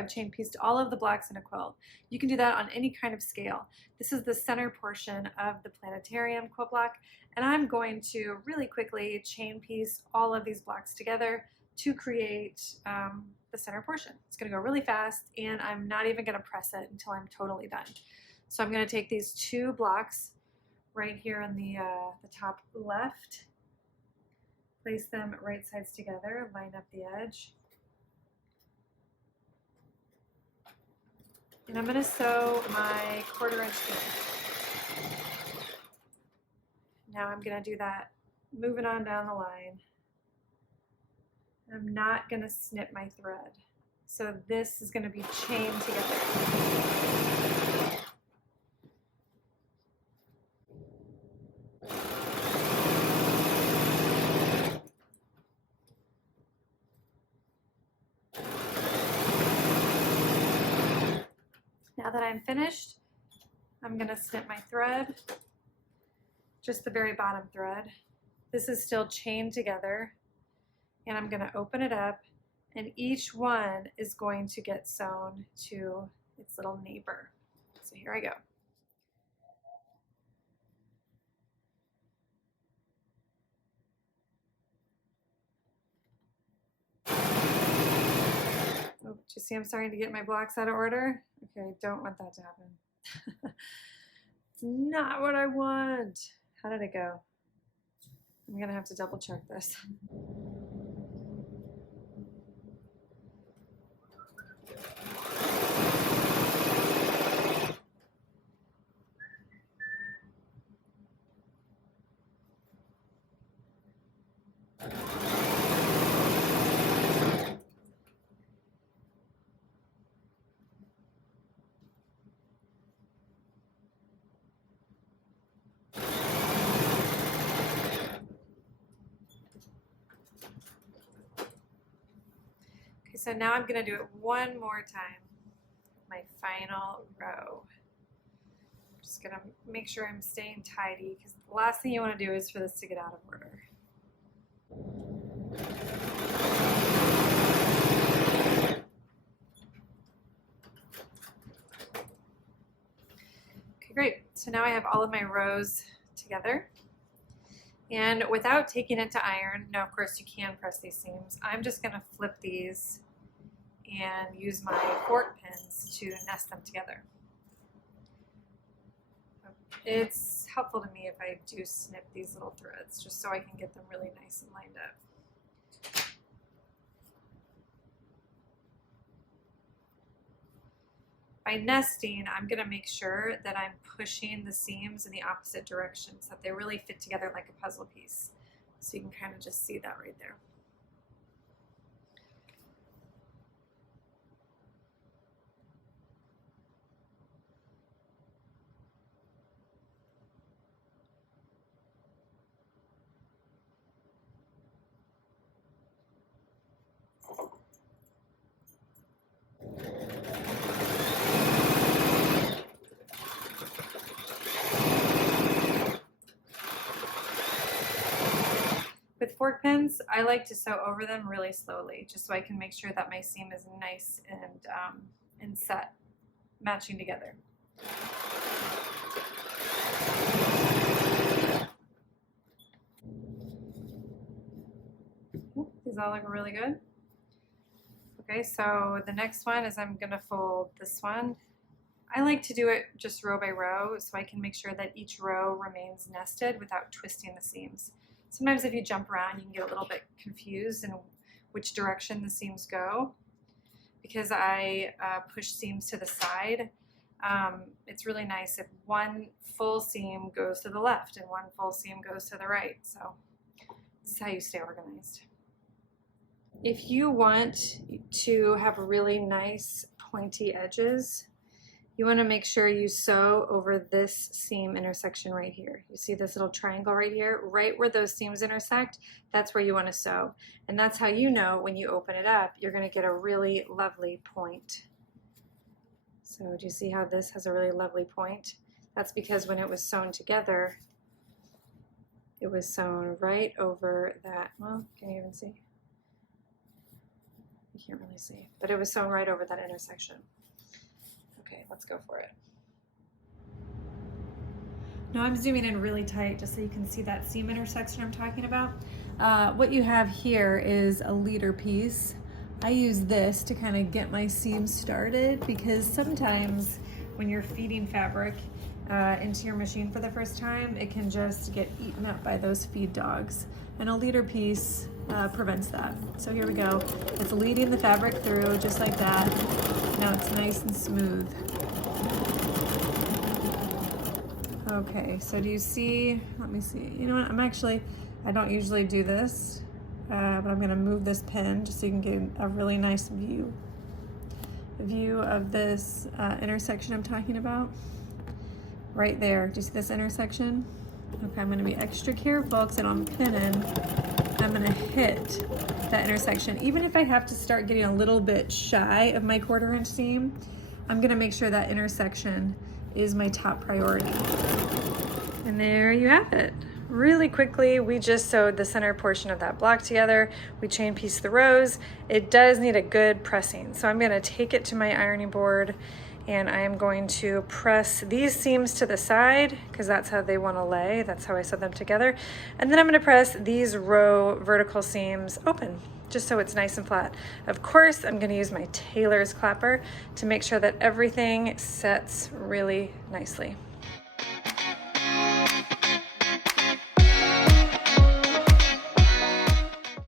I've chain pieced all of the blocks in a quilt. You can do that on any kind of scale. This is the center portion of the Planetarium quilt block, and I'm going to really quickly chain piece all of these blocks together to create the center portion. It's going to go really fast, and I'm not even going to press it until I'm totally done. So I'm going to take these two blocks right here on the top left, place them right sides together, line up the edge, and I'm going to sew my 1/4 inch seam. Now I'm going to do that moving on down the line. I'm not going to snip my thread. So this is going to be chained together. Now that I'm finished, I'm going to snip my thread, just the very bottom thread. This is still chained together, and I'm going to open it up, and each one is going to get sewn to its little neighbor. So here I go. Oh, do you see I'm starting to get my blocks out of order? Okay, I don't want that to happen. It's not what I want. How did it go? I'm gonna have to double check this. So now I'm going to do it one more time, my final row. I'm just going to make sure I'm staying tidy, because the last thing you want to do is for this to get out of order. Okay, great. So now I have all of my rows together. And without taking it to iron, now of course you can press these seams, I'm just going to flip these and use my fork pins to nest them together. It's helpful to me if I do snip these little threads, just so I can get them really nice and lined up. By nesting, I'm going to make sure that I'm pushing the seams in the opposite direction so that they really fit together like a puzzle piece. So you can kind of just see that right there. With fork pins, I like to sew over them really slowly, just so I can make sure that my seam is nice and set, matching together. These all look really good. Okay, so the next one is I'm going to fold this one. I like to do it just row by row so I can make sure that each row remains nested without twisting the seams. Sometimes if you jump around, you can get a little bit confused in which direction the seams go. Because I push seams to the side, it's really nice if one full seam goes to the left and one full seam goes to the right. So this is how you stay organized. If you want to have really nice pointy edges, you want to make sure you sew over this seam intersection right here. You see this little triangle right here? Right where those seams intersect, that's where you want to sew. And that's how you know when you open it up, you're going to get a really lovely point. So do you see how this has a really lovely point? That's because when it was sewn together, it was sewn right over that. Well, can you even see? You can't really see, but it was sewn right over that intersection. Okay, let's go for it. Now I'm zooming in really tight just so you can see that seam intersection I'm talking about. What you have here is a leader piece. I use this to kind of get my seam started because sometimes when you're feeding fabric into your machine for the first time, it can just get eaten up by those feed dogs. And a leader piece prevents that. So here we go. It's leading the fabric through just like that. Now it's nice and smooth. Okay, so do you see, let me see. You know what, I don't usually do this, but I'm gonna move this pin just so you can get a really nice view of this intersection I'm talking about. Right there, do you see this intersection? Okay, I'm gonna be extra careful because I don't pin in. I'm gonna hit that intersection. Even if I have to start getting a little bit shy of my 1/4 inch seam, I'm gonna make sure that intersection is my top priority. And there you have it. Really quickly, we just sewed the center portion of that block together. We chain pieced the rows. It does need a good pressing. So I'm gonna take it to my ironing board and I am going to press these seams to the side because that's how they wanna lay. That's how I sew them together. And then I'm gonna press these row vertical seams open, just so it's nice and flat. Of course, I'm gonna use my tailor's clapper to make sure that everything sets really nicely.